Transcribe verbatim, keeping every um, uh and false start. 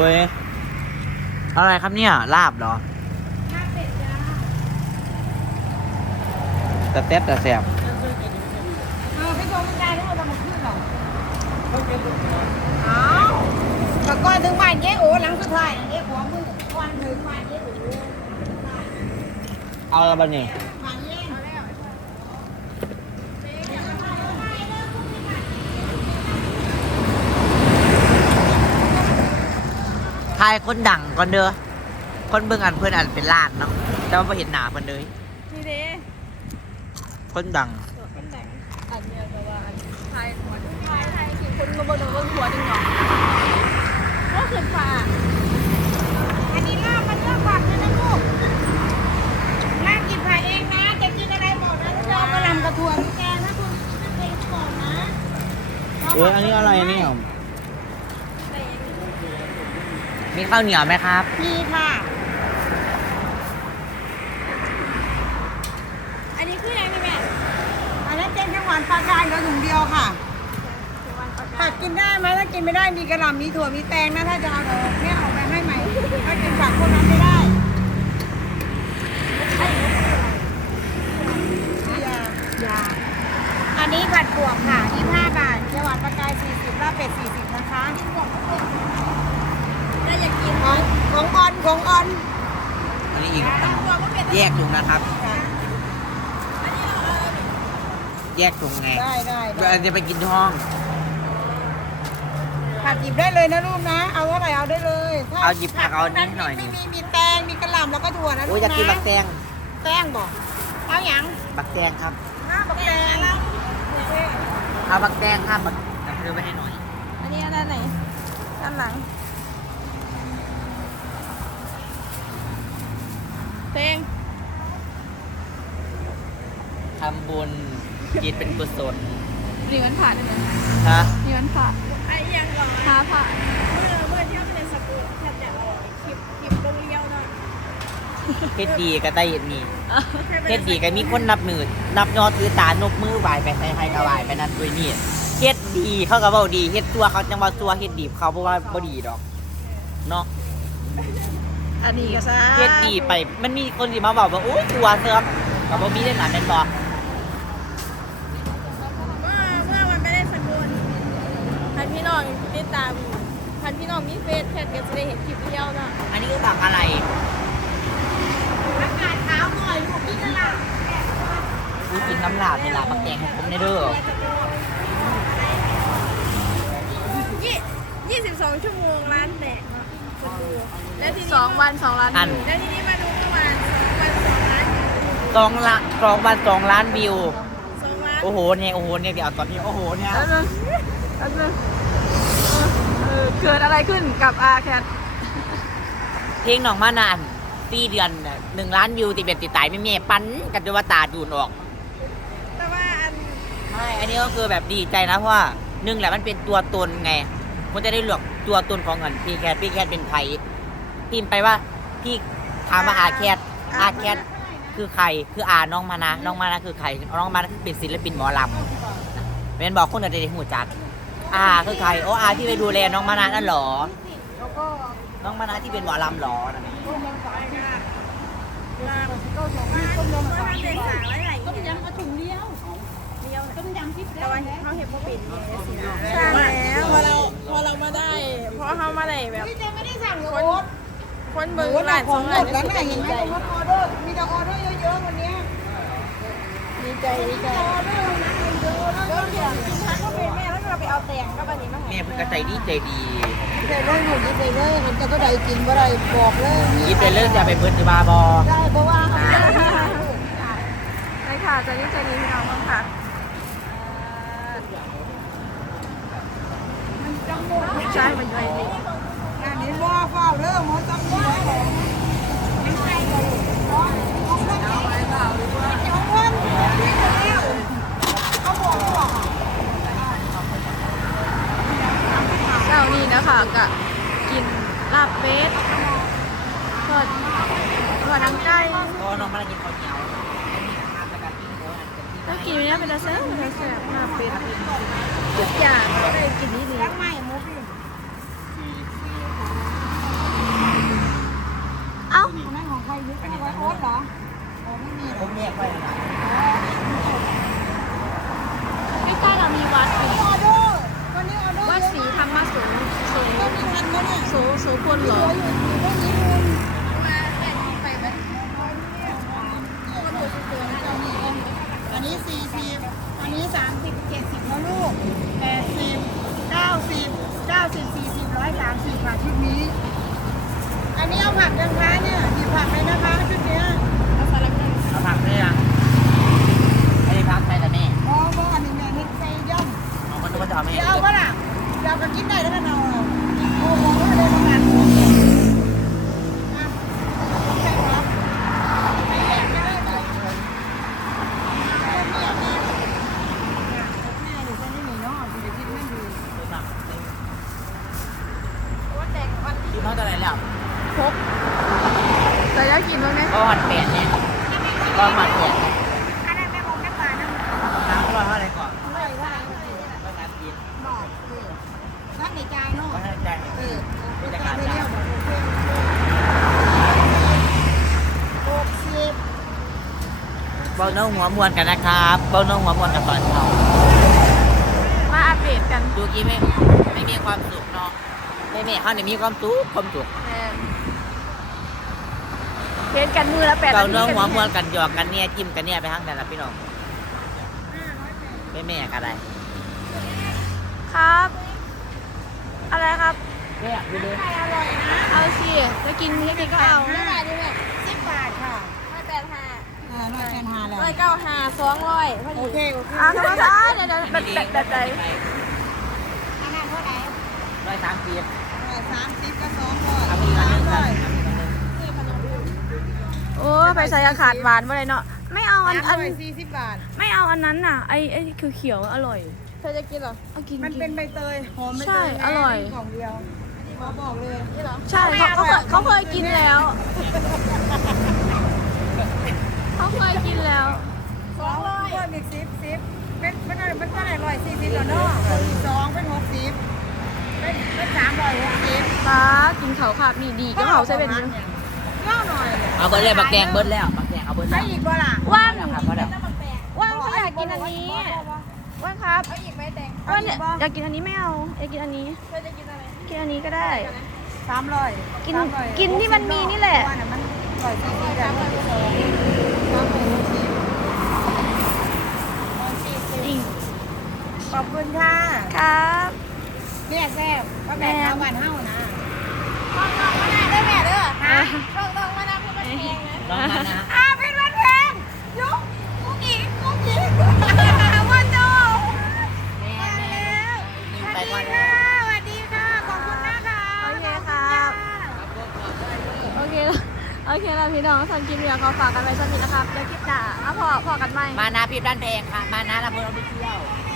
อ้ยอะไรครับเนี่ยลาบเหรอลาบเป็ดจ้าแต่แซ่บแต่แซ่บเอาให้ชมใจทุกคนจะมาขึ้นหรออ้าวตะก้อนถึงบ้านเย้โอหลังสุดท้ายเย้หัวมือก้อนถึงบ้านเย้โอเอาแล้วบ้านี่ทายคนดังก่อนเด้อคนเบิ่งอันเพื่อนอันเป็นล้านเนาะแต่ว่าไม่เห็นหนาเพิ่นเลยนี่เด้คนดังคนดังอันเนี้ยแต่ว่าอันไทยหัวไทยไทยคือคนมาบนบนหัวจริงเหรอก็คือฝาอันนี้ลาบมันเลือกผักเลยนะลูกลาบกินผักเองนะจะกินอะไรบอกนะจะเอากระหล่ำกระถั่วแกงถ้าคุณไม่เป็นก่อนนะเอออันนี้อะไรเนี่ยมีข้าวเหนียวไหมครับมีค่ะอันนี้คืออะไรนี่แม่อันนั้นเจนแค่หวานปลากรายเราถุงเดียวค่ะผักกินได้ไหมถ้ากินไม่ได้มีกระหล่ำมีถั่วมีแตงนะถ้าจะเอาเดี๋ยวแม่ออกไปให้ใหม่ถ้ากินผักพวกนั้นไม่ได้ยาอันนี้ผัดบวกค่ะยี่สิบห้าบาทเขียวหวานปลากรายสี่สิบลาบเป็ดสี่สิบนะคะได้อยากกินของของออนของออนอันนี้อีกแยกถุงนะครับแยกถุงไงได้ได้เราจะไปกินท้องผักหยิบได้เลยนะลูกนะเอาเท่าไหร่เอาได้เลยเอาหยิบผักเอานิดหน่อยมีมีมีแตงมีกระหล่ำแล้วก็ถั่วนะลูกนะโอ้ยอยากกินบักแตงแตงบอกเอาอย่างบักแตงครับบักแตงเอาบักแตงครับบักน้ำเกลือไปให้หน่อยอันนี้ด้านไหนด้านหลังเตงทำบุญจิตเป็นกุศลเรียนผ่านได้ไหมฮะเรียนผ่านไอ้ยังก่อนหาผ่านเมื่อเมื่อที่เขาเป็นสกูแทบจะคลิปคลิปลงเลี้ยวเนาะเฮ็ดดีก็ได้เห็นมีเฮ็ดดีก็มีคนนับหนึ่งนับยอดถือตานกมือไหวไปใส่ให้กระไหวไปนั่นด้วยนี่เฮ็ดดีเขาก็บอกดีเฮ็ดตัวเขาจังว่าตัวเฮ็ดดีเขาเพราะว่าบ่ดีดอกเนาะอันนี้ก็ซะเฮ็ดดีไปมันมีคนที่มาบอกว่าโอ้ยตัวเสื่อมกับบ่มีได้หนาแม่นบ่เมื่อเมื่อวันไปได้สกุลพันพี่น้องติดตามพันพี่น้องมีเฟซแคทก็จะได้เห็นคลิปเดียวเนาะอันนี้คือบักอะไรอากาศเช้าหน่อยลูกพี่ตลาดกูกินน้ำลาบนี่ล่ะบักแตงให้ผมได้เด้อยี่สิบสองชั่วโมงร้านแตกแล้วทีนี้สองวันสองล้านแล้วทีนี้มาดูเมื่อวานสองวันสองล้านสองละสองวันสองล้านวิวสองล้านโอ้โหเนี่ยโอ้โหเนี่ยเดี๋ยวตอนนี้โอ้โหเนี่ยเกิดอะไรขึ้นกับอาแคทเพลงหนองมานานปีเดือนหนึ่งล้านวิวติดเบ็ดติดตายไม่เมียปั้นกันจนว่าตาดูนออกแต่ว่าอันไม่อันนี้ก็คือแบบดีใจนะเพราะว่าหนึ่งแหละมันเป็นตัวตนไงมันจะได้เลือกตัวตนของเงินพี่แคทพี่แคทเป็นใครพิมพ์ไปว่าพี่ถามว่าอาแคทอาแคทคือใครคืออาน้องมานะน้องมานะคือใครน้องมานะคือเป็นศิลปินหมอลำเป็นบอกคนอื่นได้หูจักอาคือใครโอ้อาที่ไปดูแลน้องมานะนั่นหรอน้องมานะที่เป็นหมอลำหรอนั่นต้มยำเอาถุงเดียวต้มยำที่แต่ว่าเขาเห็นว่าปิดใช่แล้วพอเราพอเรามาได้เพราะเขามาได้แบบคนคนเบอร์หลายสองหลายแล้วไหนเห็นไหมออเดอร์มีแต่ออเดอร์เยอะๆวันนี้ดีใจดีใจออเดอร์นะเยอะๆแล้วเดี๋ยวกินทั้งก็เป็นแม่แล้วเราไปเอาแตงก็บันนี้มาแม่เพิ่งกระใจดีใจดีใจร้อนหนุ่มดีใจเลยมันจะก็ได้กินก็ได้บอกเลยยิบไปเรื่องจะไปเปิดที่บาบอได้เพราะว่าได้ค่ะจะดีใจดีพี่น้องบ้างค่ะใช่มันด้วยนี่งานนี้ว่าเฝ้าเริ่มมดตั้งเยอะเลยยังไงเลยเอาไปเปล่าดีกว่าเอาเพิ่มเอาบอกบอกเช้านี้นะคะกะกินลาบเป็ดทอดทอดน้ำไก่ก็น้องมากินข้าวเหนียวแล้วกินเนี่ยเป็นอะไรเป็นอะไรลาบเป็ดทุกอย่างก็ได้กินนี่ดีเอ้าอันนั้นของใครยึดเอาไว้โอ๊ตเหรอโอ้ไม่มีเหรผอมแยกไปแล้วนะใกล้ๆเรามีวัดอยู่ออเดอร์วันนี้ออเดอร์วัดศรีธรรมสูงสูงก็มีทันแล้วเนี่ยสูงสูงคนเหรอเหลืออยู่อยู่ตรงนี้คุณมาแม่ไปไหมอันนี้สี่สิบอันนี้สามสิบเจ็ดสิบแล้วลูกแปดสิบเก้าสิบเก้าสิบสี่สิบร้อยสามสิบค่ะชุดนี้ อันนี้เอาผักยังคะเนี่ยหยิบผักเลยนะคะชุดเนี้ยเอาสลับกันเอาผักเลยอ่ะไม่ได้พักใส่แต่แม่บอบออันนี้แม่เฮ็ดใส่ย่อมเอาคนนึกว่าจะเอาแม่เดี๋ยวเอาปะล่ะเดี๋ยวก็กินได้แล้วกันเอาโอ้โหไม่ได้ทำงานอ่ะใช่ครับไม่แยกไม่ได้เลยแม่แม่แม่แม่ดูคนนี้หนีเนาะคุณจะคิดไม่ดีวัดแดงวัดกินเท่าไหร่แล้วพกแต่อยากกินบ้างไหมก็หัดเปลี่ยนเนี่ยก็หัดเปลี่ยนอันนั้นแม่บอกแม่ป่านะน้ำร้อยเท่าไหร่ก่อนอร่อยว่าก็น้ำกินบอกเออร้านในใจเนาะก็ให้ใจเออเป็นการเที่ยวบอกโอเคหกสิบเบาเนื้อหัวมวนกันนะครับเบาเนื้อหัวมวนกันตอนเช้ามาอัปเดตกันดูกี้ไม่ไม่มีความสุขเนาะไม่แม่เขาเนี่ยมีความสุขความสุขแม่เพจกันมือละแปดเบานาทีเนื้อหัวมวนกันกันหยอกกันเนี่ยจิ้มกันเนี่ยไปทั้งแต่ละพี่น้องไม่แม่กันอะไรครับ อะไรครับแม่ดูดิอร่อยนะเอาสิจะกินจะกินก็เอาไม่บาทด้วยเนี่ยสิบบาทค่ะร้อยแปดห้าอ่าร้อยแปดห้าแล้วร้อยเก้าห้าสองร้อยพอโอดีเคโอเคอ่ะธรรมดาเดี๋ยวเดี๋ยวแบบแบบแบบใจอันนั้นเท่าไหร่ร้อยสามสิบร้อยสามสิบกับสองร้อยเอาไปอีกอันหสานึ่มงร้กัอน ยเอาไปอีกอันหนึ่งโอ้ไปใส่อาขาดหวานมาเลยเนาะไม่เอาอันสามอันร้อยสี่สิบบาทไม่เอาอันนั้นน่ะไอไอคือเขียวๆอร่อยเธอจะกินเหรอเอากินมันกิเป็นใบเตยหอมใบเตยใช่อร่อยของเดียวขอบอกเลยใช่เขาเขาเคยเขาเคยกินแล้วเขาเคยกินแล้วสองร้อยเพิ่มอีกสิบสิบเป็นมันอะไรมันก็ไหนร้อยสี่สิบแล้วเนาะเพิ่มอีกสองเป็นหกสิบเป็นเป็นสามร้อยหกสิบป้ากินเขาขาบดีดีๆก็เขาใส่เป็นเล่าหน่อยเอาเบิร์ดเลยบักแดงเบิร์ดแล้วบักแดงเอาเบิร์ดให้แล้วอีกบ่ล่ะว่างครับเพราะเดี๋ยวว่างเขาอยากกินอันนี้ว่างครับเอาอีกไหมแตงว่างเนี่ยอยากกินอันนี้ไม่เอาอยากกินอันนี้เธอจะกินอะไรกินอันนี้ก็ได้สามร้อยกินกินที่มันมีนี่แหละว่าน่ะมันร้อยสี่สิบแต่มันสองสามร้อยหกสิบร้อยสี่สิบอีกขอบคุณค่ะครับเนี่ยแซ่บก็แม่ทาวันเฮ้านะต้องต้องมาหน้าด้วยแม่เด้อฮะต้องต้องมาหน้าเพื่อมันแพงนะลองมานะอ้าเป็นวันเพลงยุกกุ๊กอีกกุ๊กอีกวันโจแม่แม่สไปวัสก่อดีนค่ะนะสวัสดีค่ะ ขอบคุณนะคะโอเคครับโอเคโอเคเราพี่น้องสันกินเรือเขาฝากกันไว้สักนิดนะครับเดี๋ยวคลิปหน้าเอาพอพอกันไหมมานาพี่ด้านแพงค่ะ มานาลำเภอเราไปเที่ยวค